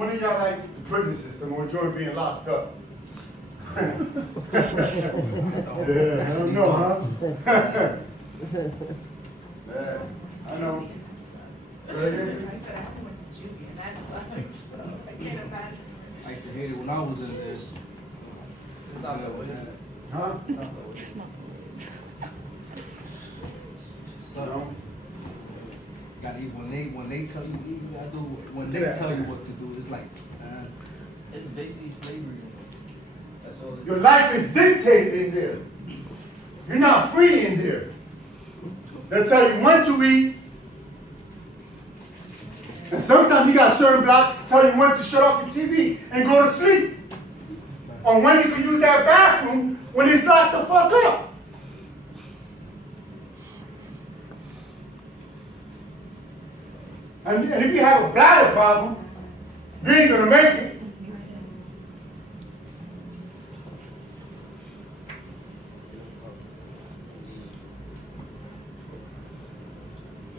many of y'all like the prison system or enjoy being locked up? Yeah, I don't know, huh? Yeah, I know. I said I went to juvie, and that's I can't imagine. I used to hate it when I was in there. It's not that way. Huh? So, gotta eat when they tell you eat, you gotta do when they Yeah. tell you what to do. It's like, It's basically slavery. That's all it is. Your life is dictated in here. You're not free in here. They'll tell you when to eat. And sometimes you got certain blocks tell you when to shut off your TV and go to sleep. Or when you can use that bathroom when it's locked the fuck up. And if you have a bladder problem, you ain't gonna make it.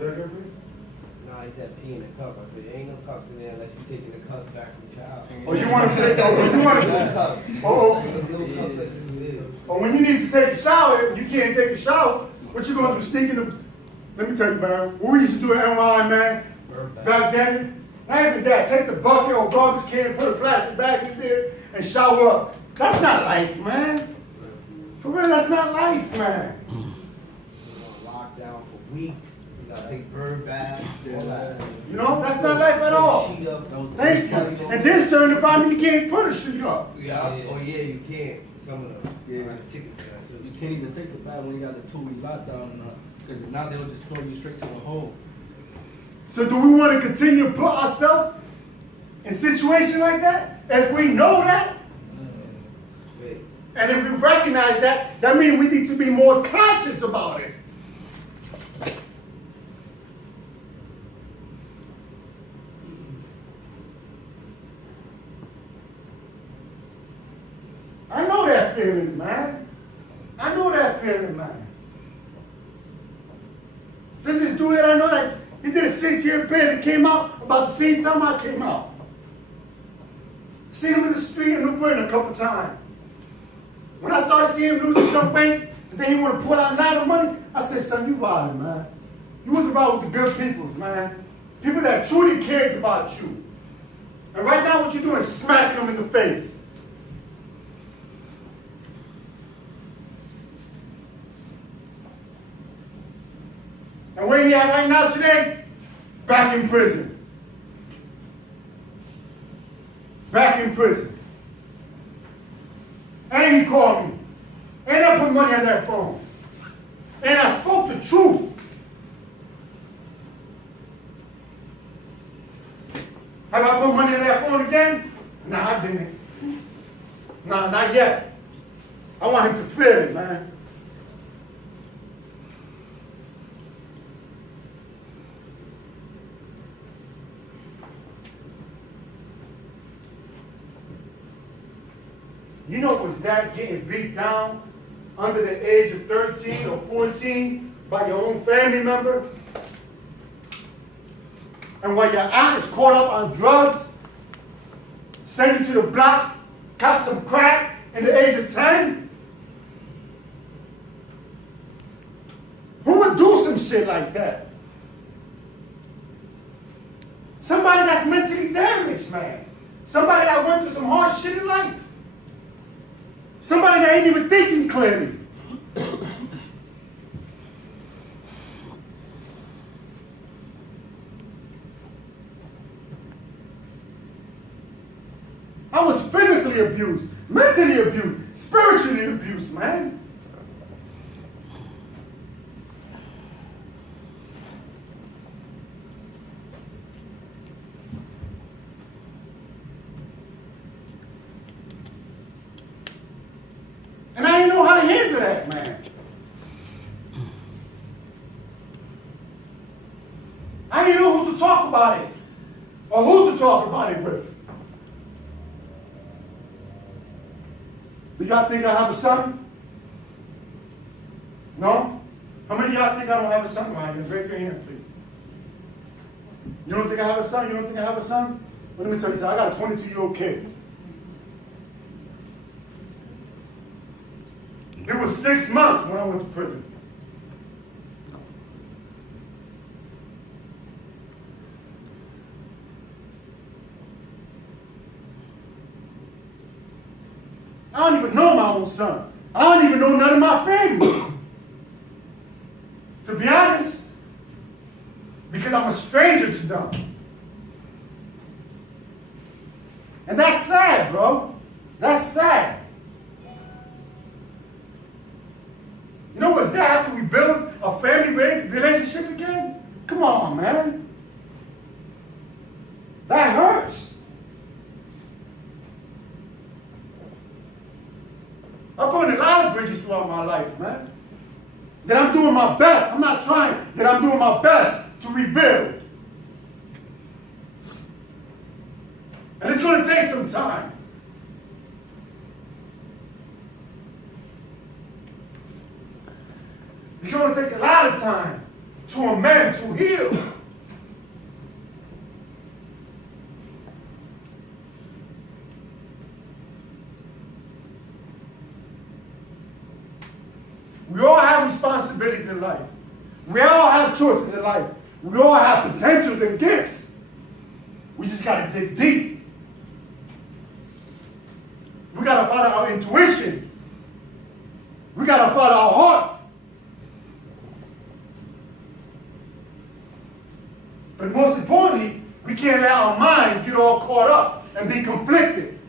No, he said pee in a cup. I said, there ain't no cups in there unless you're taking the cups back from child. Or you want to, Cups. or Little cups like this. when you need to take a shower, you can't take a shower. What you gonna do? Sneak in the? Let me tell you, man. What we used to do at NY, man. Back then, not even that. Take the bucket or garbage can, put a plastic bag in there, and shower up. That's not life, man. For real, that's not life, man. You're gonna lock down for weeks. You gotta take bird baths. All that. You know, that's not life at all. Sheet up. Thank you. And then certain environment, you can't put a sheet up. Yeah. Oh yeah, you can't. Some of them. Yeah. Like tickets. you can't even take the bath when you got the 2-week lockdown, because now they'll just throw you straight to the hole. So do we want to continue to put ourselves in situations like that? If we know that, Wait. and if we recognize that, that means we need to be more conscious about it. I know that feeling, man. I know that feeling, man. This is dude that I know that he did a 6-year bid and came out about the same time I came out. Seen him in the street in New Britain a couple times. When I started seeing him losing some weight, and then he want to pull out a lot of money, I said, son, you wild, man. You wasn't about with the good people, man. People that truly cares about you. And right now what you're doing is smacking them in the face. And where he at right now today? Back in prison. Back in prison. And he called me. And I put money on that phone. And I spoke the truth. Have I put money on that phone again? Nah, I didn't. Nah, not yet. I want him to feel it, man. You know, was that getting beat down under the age of 13 or 14 by your own family member? And while your aunt is caught up on drugs, send you to the block, cop some crack in the age of 10? Who would do some shit like that? Somebody that's mentally damaged, man. Somebody that went through some hard shit in life. Somebody that ain't even thinking clearly. I was physically abused, mentally abused, spiritually abused, man. And I didn't know how to handle that, man. I didn't know who to talk about it or who to talk about it with. Do y'all think I have a son? No? How many of y'all think I don't have a son? Raise your hand, please. You don't think I have a son? You don't think I have a son? But let me tell you something, I got a 22-year-old kid. It was 6 months when I went to prison. I don't even know my own son. I don't even know none of my family. To be honest, because I'm a stranger to them. And that's sad, bro. That's sad. You know what's that after we build a family relationship again? Come on, man. That hurts. I burned a lot of bridges throughout my life, man. That I'm doing my best. I'm not trying. That I'm doing my best to rebuild. And it's going to take some time. It's going to take a lot of time to amend, to heal. We all have responsibilities in life. We all have choices in life. We all have potentials and gifts. We just got to dig deep. We got to follow our intuition. We got to follow our heart. But most importantly, we can't let our mind get all caught up and be conflicted.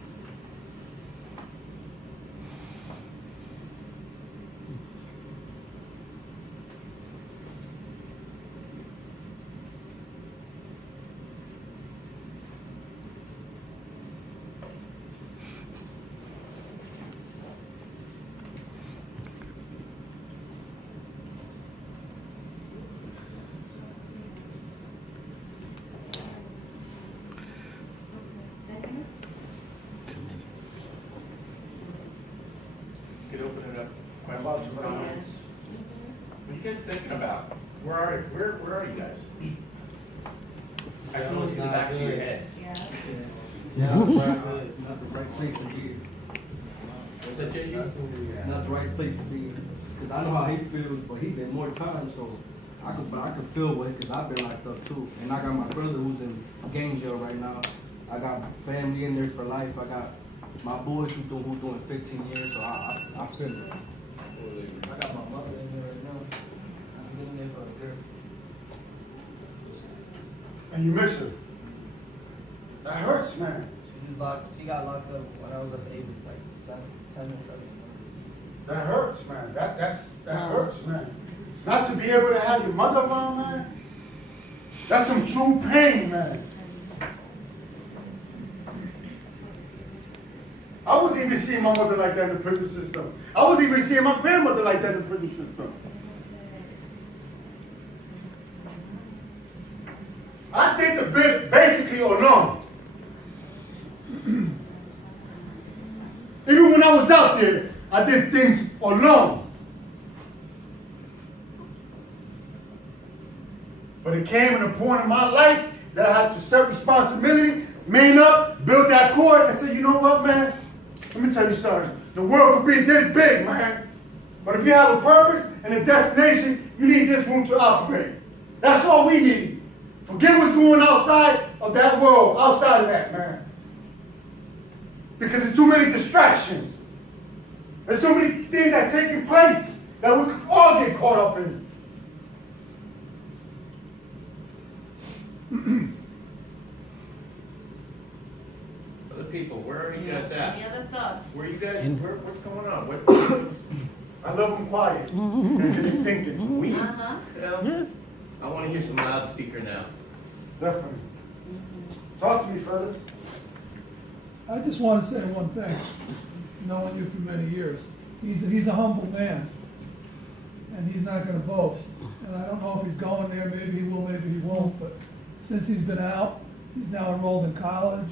Could open it up. Questions, comments? What are you guys thinking about? Where are you guys? I can only see the backs of your heads. Yeah. Yeah, not the right place to be. What's that, JG? Not the right place to be. Because I know how he feels, but he been more time, so I could feel what, because I've been locked up too. And I got my brother who's in gang jail right now. I got family in there for life. I got my boys who doing 15 years, so I feel it. I got my mother in there right now. I'm getting there for a girl. And you miss her. That hurts, man. She got locked up when I was at the age of like 7. That hurts, man. That hurts, man. Not to be able to have your mother around, man. That's some true pain, man. I wasn't even seeing my mother like that in the prison system. I wasn't even seeing my grandmother like that in the prison system. I did the bit basically alone. Even when I was out there, I did things alone. But it came in a point in my life that I had to accept responsibility, man up, build that core, and say, you know what, man? Let me tell you something. The world could be this big, man. But if you have a purpose and a destination, you need this room to operate. That's all we need. Forget what's going outside of that world, outside of that, man. Because there's too many distractions. There's so many things that are taking place that we could all get caught up in. Other people, where are you guys Any at? other thoughts? What's going on? I love them quiet and they're thinking. We, Uh-huh. I want to hear some loudspeaker now. Definitely. Talk to me, fellas. I just want to say one thing, knowing you for many years. He's a humble man, and he's not going to boast. And I don't know if he's going there, maybe he will, maybe he won't, but since he's been out, he's now enrolled in college.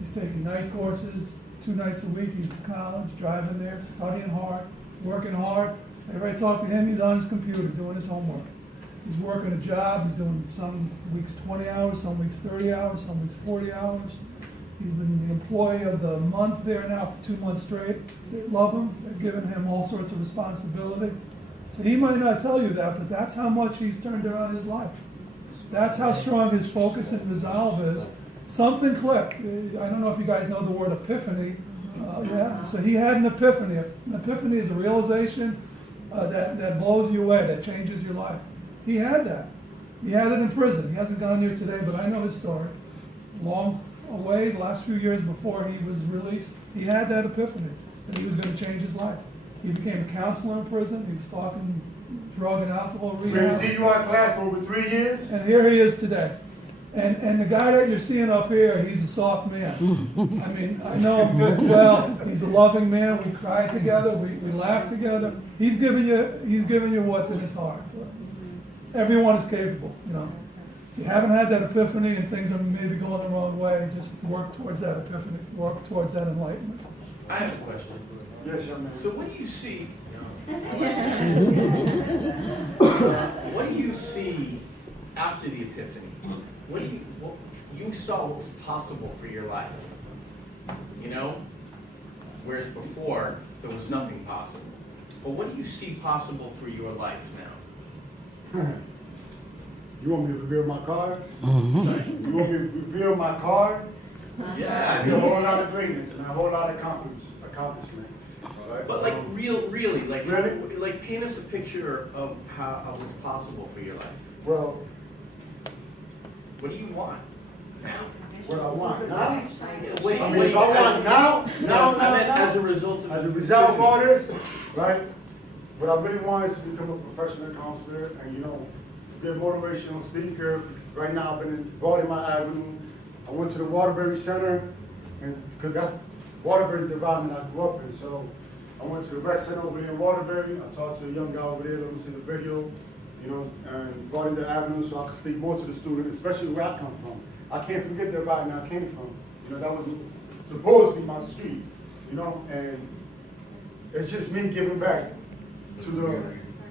He's taking night courses, 2 nights a week he's in college, driving there, studying hard, working hard. Whenever I talk to him, he's on his computer doing his homework. He's working a job, he's doing some weeks 20 hours, some weeks 30 hours, some weeks 40 hours. He's been the employee of the month there now for 2 months straight. They love him, they're giving him all sorts of responsibility. So he might not tell you that, but that's how much he's turned around his life. That's how strong his focus and resolve is. Something clicked. I don't know if you guys know the word epiphany. Yeah, so he had an epiphany. An epiphany is a realization that blows you away, that changes your life. He had that. He had it in prison. He hasn't gone there today, but I know his story. Long away, the last few years before he was released, he had that epiphany that he was going to change his life. He became a counselor in prison. He was talking drug and alcohol Been in rehab. DUI class for over 3 years. And here he is today. And the guy that you're seeing up here, he's a soft man. I mean, I know him well. He's a loving man. We cry together. We laugh together. He's giving you what's in his heart. Everyone is capable, you know. If you haven't had that epiphany and things are maybe going the wrong way, just work towards that epiphany. Work towards that enlightenment. I have a question. Yes, young man. So what do you see? What do you see after the epiphany? What you saw what was possible for your life, you know? Whereas before, there was nothing possible. But what do you see possible for your life now? You want me to reveal my card? You want me to reveal my card? I Yeah. see a whole lot of greatness and a whole lot of accomplishment. All right? But like really, like Really? like paint us a picture of what's possible for your life. Well, What do you want now? what I want now? Yeah, what do you- I mean, if I want now, as a result of as a result of all this, right? What I really want is to become a professional counselor and, you know, be a motivational speaker. Right now, I've been in Baltimore Avenue. I went to the Waterbury Center, and because that's Waterbury's the environment I grew up in. So I went to the rec center over there in Waterbury. I talked to a young guy over there, let him see the video, you know, and brought in the avenue so I could speak more to the students, especially where I come from. I can't forget the environment I came from. You know, that was supposed to be my street, you know, and it's just me giving back to the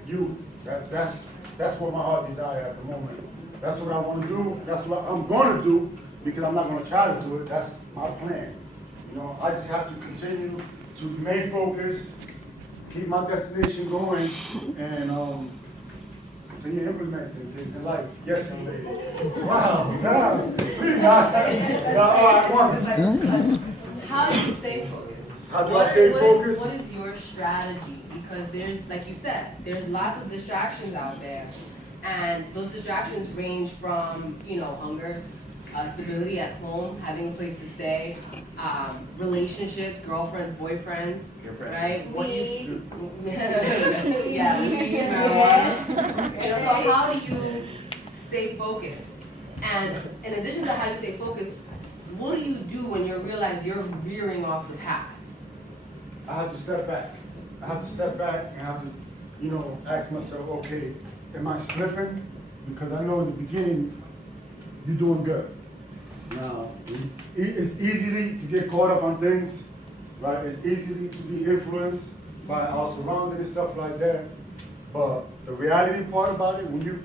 youth. That's what my heart desire at the moment. That's what I want to do. That's what I'm going to do because I'm not going to try to do it. That's my plan. You know, I just have to continue to remain focused, keep my destination going, and continue implementing things in life. Yes, young lady. Wow. Yeah. Pretty nice. All at once. How do you stay focused? How do I stay focused? What is your strategy? Because there's, like you said, there's lots of distractions out there. And those distractions range from, you know, hunger, stability at home, having a place to stay, relationships, girlfriends, boyfriends, Peer pressure. right? What do you, yeah, weed, marijuana. You know, so how do you stay focused? And in addition to how you stay focused, what do you do when you realize you're veering off the path? I have to step back. I have to step back and I have to, you know, ask myself, okay, am I slipping? Because I know in the beginning, you're doing good. Now, it's easy to get caught up on things, right? It's easy to be influenced by our surroundings and stuff like that. But the reality part about it, when you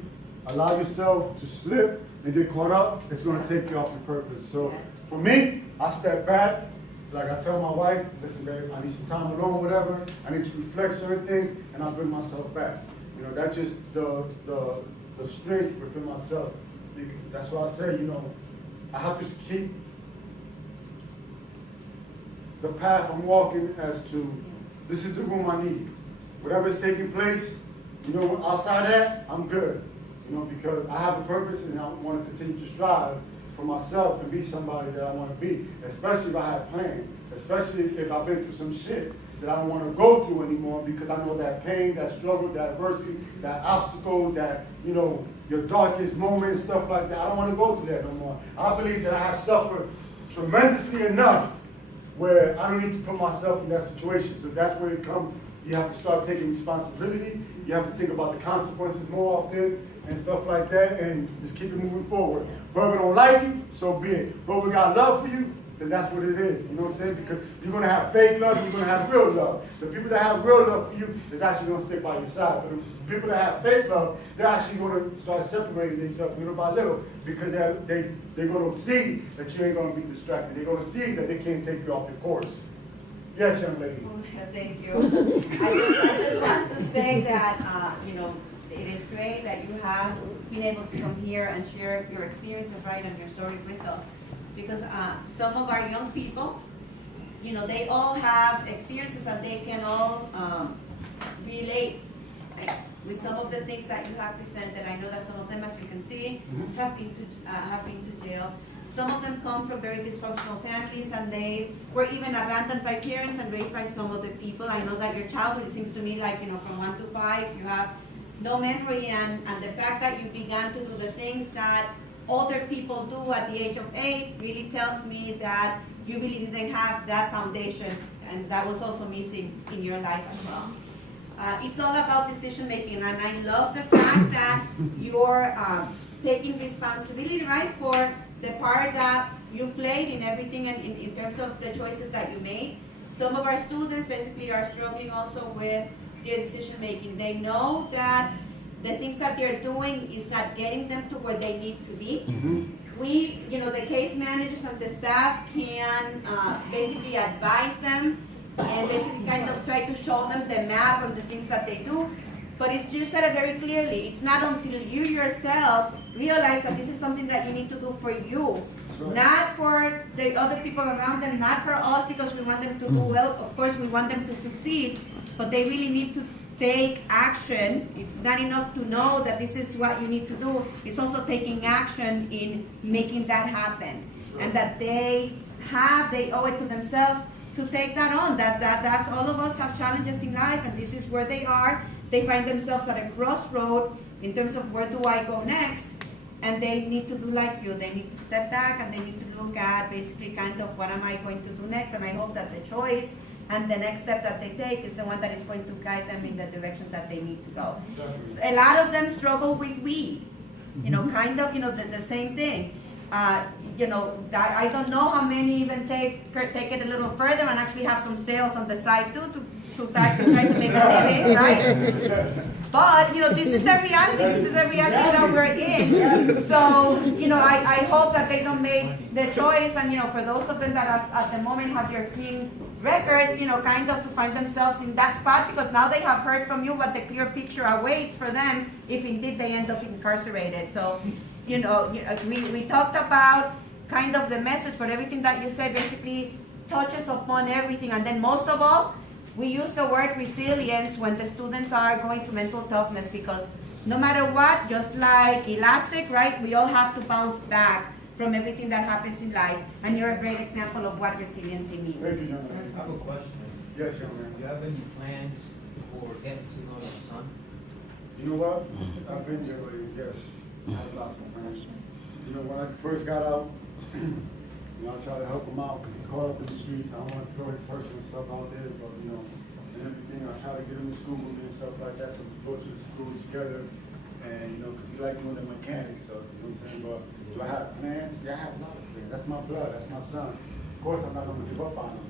allow yourself to slip and get caught up, it's going to take you off your purpose. So for me, I step back. Like I tell my wife, listen, babe, I need some time alone, whatever. I need to reflect certain things, and I bring myself back. You know, that's just the strength within myself. That's why I say, you know, I have to keep the path I'm walking as to this is the room I need. Whatever is taking place, you know, outside of that, I'm good. You know, because I have a purpose and I want to continue to strive for myself and be somebody that I want to be, especially if I have plans, especially if I've been through some shit that I don't want to go through anymore because I know that pain, that struggle, that adversity, that obstacle, that, you know, your darkest moment and stuff like that. I don't want to go through that no more. I believe that I have suffered tremendously enough where I don't need to put myself in that situation. So that's where it comes. You have to start taking responsibility. You have to think about the consequences more often and stuff like that and just keep it moving forward. Whoever don't like you, so be it. Whoever got love for you, then that's what it is. You know what I'm saying? Because you're gonna have fake love, you're gonna have real love. The people that have real love for you is actually gonna stick by your side. But the people that have fake love, they're actually gonna start separating themselves little by little because they're gonna see that you ain't gonna be distracted. They're gonna see that they can't take you off your course. Yes, young lady. Thank you. I just want to say that, it is great that you have been able to come here and share your experiences, right, and your story with us. Because some of our young people, they all have experiences and they can all relate with some of the things that you have presented. I know that some of them, as you can see, have been to jail. Some of them come from very dysfunctional families and they were even abandoned by parents and raised by some other people. I know that your childhood, it seems to me like, from 1 to 5, you have no memory, and the fact that you began to do the things that older people do at the age of 8 really tells me that you really didn't have that foundation, and that was also missing in your life as well. It's all about decision making, and I love the fact that you're taking responsibility, right, for the part that you played in everything and in terms of the choices that you made. Some of our students basically are struggling also with their decision making. They know that the things that they're doing is not getting them to where they need to be. We, the case managers and the staff can basically advise them and basically kind of try to show them the map of the things that they do. But you said it very clearly. It's not until you yourself realize that this is something that you need to do for you, not for the other people around them, not for us because we want them to do well. Of course, we want them to succeed, but they really need to take action. It's not enough to know that this is what you need to do. It's also taking action in making that happen, and that they owe it to themselves to take that on. That's all of us have challenges in life, and this is where they are. They find themselves at a crossroad in terms of where do I go next, and they need to do like you. They need to step back and they need to look at basically kind of what am I going to do next, and I hope that the choice and the next step that they take is the one that is going to guide them in the direction that they need to go. A lot of them struggle with weed, kind of, the same thing. I don't know how many even take it a little further and actually have some sales on the side too to try to make a living, right? But, this is the reality. This is the reality that we're in. So, I hope that they don't make the choice, and, for those of them that at the moment have your clean records, kind of to find themselves in that spot, because now they have heard from you what the clear picture awaits for them if indeed they end up incarcerated. So, we talked about kind of the message, but everything that you say basically touches upon everything. And then most of all, we use the word resilience when the students are going through mental toughness, because no matter what, just like elastic, right, we all have to bounce back from everything that happens in life. And you're a great example of what resiliency means. Thank you, young man. I have a question. Yes, young man. Do you have any plans for getting to know your son? You know what? I've been there with you, yes. I have lots of plans. When I first got out, I try to help him out because he's caught up in the streets. I don't want to throw his personal stuff out there, but and everything. I try to get him to school and stuff like that, so we go to the school together. And because he likes doing the mechanics, so you know what I'm saying. But do I have plans? Yeah, I have a lot of plans. That's my blood. That's my son. Of course, I'm not going to give up on him.